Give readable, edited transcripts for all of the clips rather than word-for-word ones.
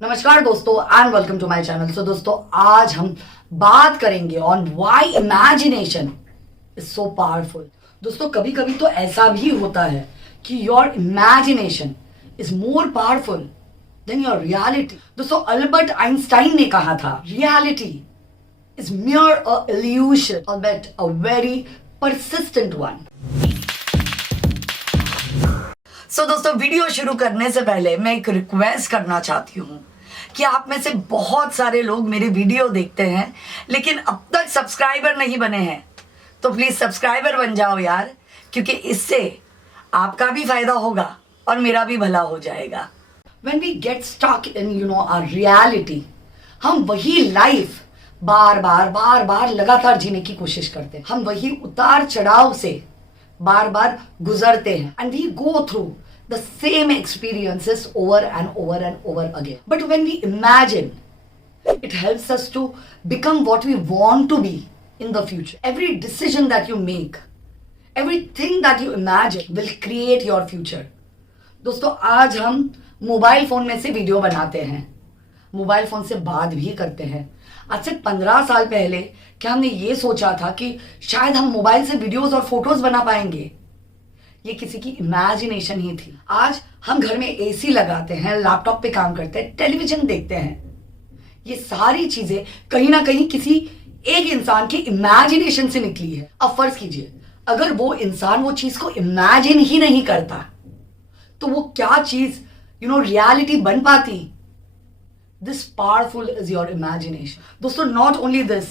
नमस्कार दोस्तों and welcome to my channel. So दोस्तों आज हम बात करेंगे on why imagination is so powerful. दोस्तों कभी कभी तो ऐसा भी होता है कि your imagination is more powerful than your reality. दोस्तों अल्बर्ट आइंस्टाइन ने कहा था reality is mere a illusion, albeit a very persistent one। सो दोस्तों वीडियो शुरू करने से पहले मैं एक रिक्वेस्ट करना चाहती हूँ कि आप में से बहुत सारे लोग मेरे वीडियो देखते हैं लेकिन अब तक सब्सक्राइबर नहीं बने हैं, तो प्लीज सब्सक्राइबर बन जाओ यार, क्योंकि इससे आपका भी फायदा होगा और मेरा भी भला हो जाएगा। When we get stuck in our reality, हम वही लाइफ बार बार लगातार जीने की कोशिश करते हैं। हम वही उतार चढ़ाव से बार बार गुजरते हैं and we go through the same experiences over and over again. But when we imagine, it helps us to become what we want to be in the future. Every decision that you make, everything that you imagine will create your future. दोस्तों आज हम mobile phone में से video बनाते हैं, mobile phone से बात भी करते हैं। आज से 15 साल पहले क्या हमने ये सोचा था कि शायद हम मोबाइल से वीडियोस और फोटोज बना पाएंगे? ये किसी की इमेजिनेशन ही थी। आज हम घर में एसी लगाते हैं, लैपटॉप पे काम करते हैं, टेलीविजन देखते हैं। ये सारी चीजें कहीं ना कहीं किसी एक इंसान की इमेजिनेशन से निकली है। अब फर्ज कीजिए अगर वो इंसान वो चीज को इमेजिन ही नहीं करता तो वो क्या चीज रियलिटी बन पाती? This powerful is your imagination. दोस्तों नॉट ओनली दिस,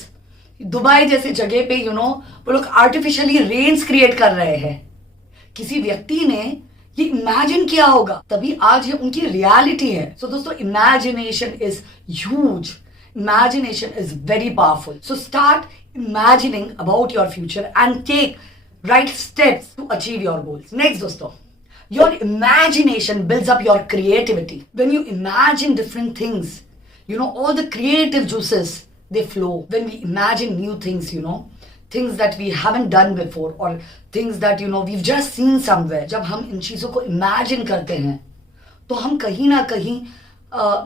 दुबई जैसे जगह पे वो लोग आर्टिफिशियली रेन्स क्रिएट कर रहे हैं। किसी व्यक्ति ने ये इमेजिन किया होगा तभी आज ये उनकी रियलिटी है। सो दोस्तों imagination is huge, imagination is very powerful. So start imagining about your future and take right steps to achieve your goals. Next दोस्तों, your imagination builds up your creativity. When you imagine different things, all the creative juices, they flow. When we imagine new things, things that we haven't done before or things that, we've just seen somewhere. जब हम इन चीज़ों को imagine करते हैं, तो हम कहीं ना कहीं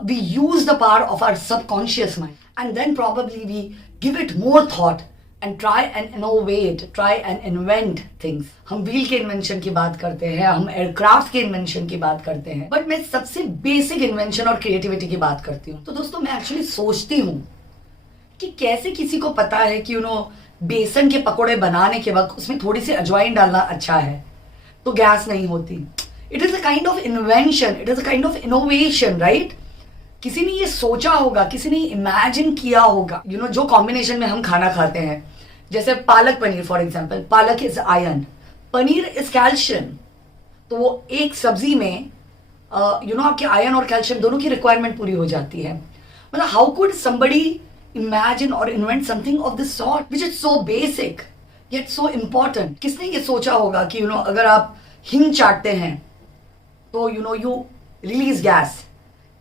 we use the power of our subconscious mind. And then probably we give it more thought. And try and innovate, try and invent things. हम व्हील के इन्वेंशन की बात करते हैं, हम एयरक्राफ्ट के इन्वेंशन की बात करते हैं, बट मैं सबसे बेसिक इन्वेंशन और क्रिएटिविटी की बात करती हूँ। तो दोस्तों मैं एक्चुअली सोचती हूँ कि कैसे किसी को पता है कि बेसन के पकोड़े बनाने के वक्त उसमें थोड़ी सी अजवाइन डालना अच्छा है तो गैस नहीं होती। It is a kind of invention, it is a kind of innovation, right? किसी ने ये सोचा होगा, किसी ने इमेजिन किया होगा। जो कॉम्बिनेशन में हम खाना खाते हैं, जैसे पालक पनीर फॉर एग्जांपल, पालक is iron, paneer is calcium. तो वो एक सब्जी में आपके आयरन और कैल्शियम दोनों की रिक्वायरमेंट पूरी हो जाती है। मतलब हाउ कुड समबडी इमेजिन और invent something of this sort which is so basic yet so important? किसने ये सोचा होगा कि अगर आप हिंग चाटते हैं तो यू रिलीज गैस,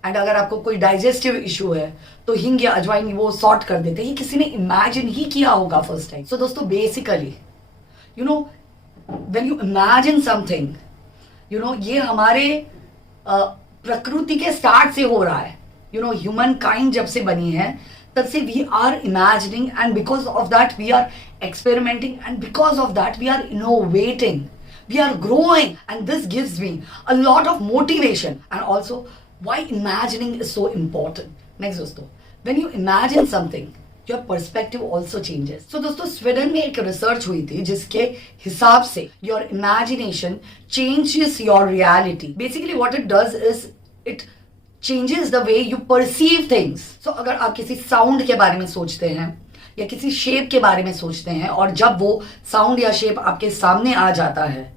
एंड अगर आपको कोई डाइजेस्टिव इशू है तो हिंग या अजवाइन वो सॉर्ट कर देते हैं। ये किसी ने इमेजिन ही किया होगा फर्स्ट टाइम। सो दोस्तों basically when you imagine something, ये हमारे प्रकृति के स्टार्ट से हो रहा है। ह्यूमन काइंड जब से बनी है तब से we are imagining, and because of that we are experimenting, and because of that we are innovating, we are growing, and this gives me a lot of motivation and also why imagining is so important. Next दोस्तों, when you imagine something, your perspective also changes. So दोस्तों Sweden में एक research हुई थी जिसके हिसाब से your imagination changes your reality. Basically what it does is it changes the way you perceive things. So अगर आप किसी साउंड के बारे में सोचते हैं या किसी शेप के बारे में सोचते हैं और जब वो साउंड या शेप आपके सामने आ जाता है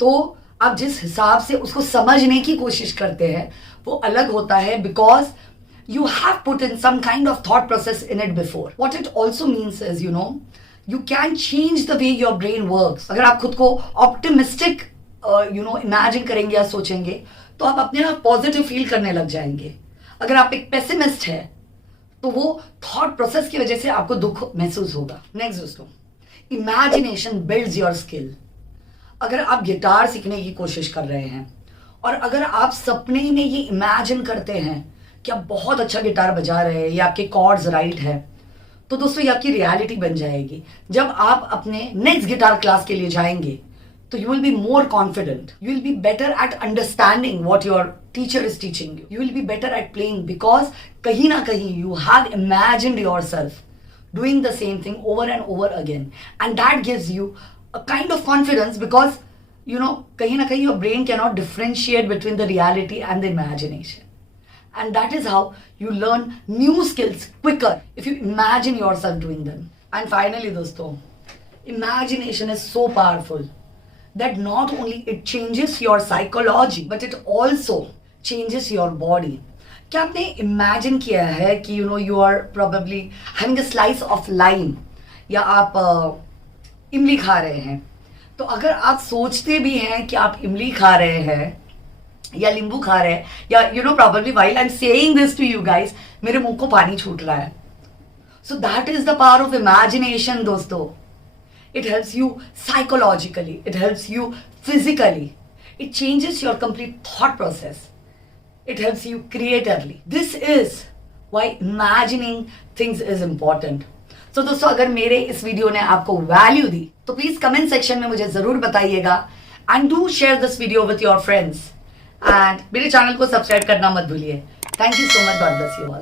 तो आप जिस हिसाब से उसको समझने की कोशिश करते हैं वो अलग होता है, because you have put in some kind of thought process in it before. What it also means is you can change the way your brain works. अगर आप खुद को ऑप्टिमिस्टिक इमेजिन करेंगे या सोचेंगे तो आप अपने आप पॉजिटिव फील करने लग जाएंगे. अगर आप एक पेसिमिस्ट है तो वो थॉट प्रोसेस की वजह से आपको दुख महसूस होगा. नेक्स्ट दोस्तों, इमेजिनेशन बिल्ड्स योर स्किल. अगर आप गिटार सीखने की कोशिश कर रहे हैं और अगर आप सपने में ये इमेजिन करते हैं कि आप बहुत अच्छा गिटार बजा रहे हैं या आपके कॉर्ड्स राइट है, तो दोस्तों ये आपकी रियलिटी बन जाएगी। जब आप अपने नेक्स्ट गिटार क्लास के लिए जाएंगे तो you will be more confident, you will be better at understanding what your teacher is teaching you, you will be better at playing, because कहीं ना कहीं you have imagined yourself doing the same thing over and over again, and that gives you a kind of confidence, because you know kahin na kahin your brain cannot differentiate between the reality and the imagination, and that is how you learn new skills quicker if you imagine yourself doing them. And finally dosto, imagination is so powerful that not only it changes your psychology but it also changes your body. क्या आपने imagine किया है कि you are probably having a slice of lime, या आप इमली खा रहे हैं, तो अगर आप सोचते भी हैं कि आप इमली खा रहे हैं या नींबू खा रहे हैं, या probably while I am saying this to you guys मेरे मुंह को पानी छूट रहा है. So that is the power of imagination दोस्तों. It helps you psychologically, it helps you physically, it changes your complete thought process. It helps you creatively. This is why imagining things is important. So दोस्तों, अगर मेरे इस video ने आपको value दी तो please comment section में मुझे जरूर बताइएगा, and do share this video with your friends, and मेरे चैनल को सब्सक्राइब करना मत भूलिए. Thank you so much. God bless you all.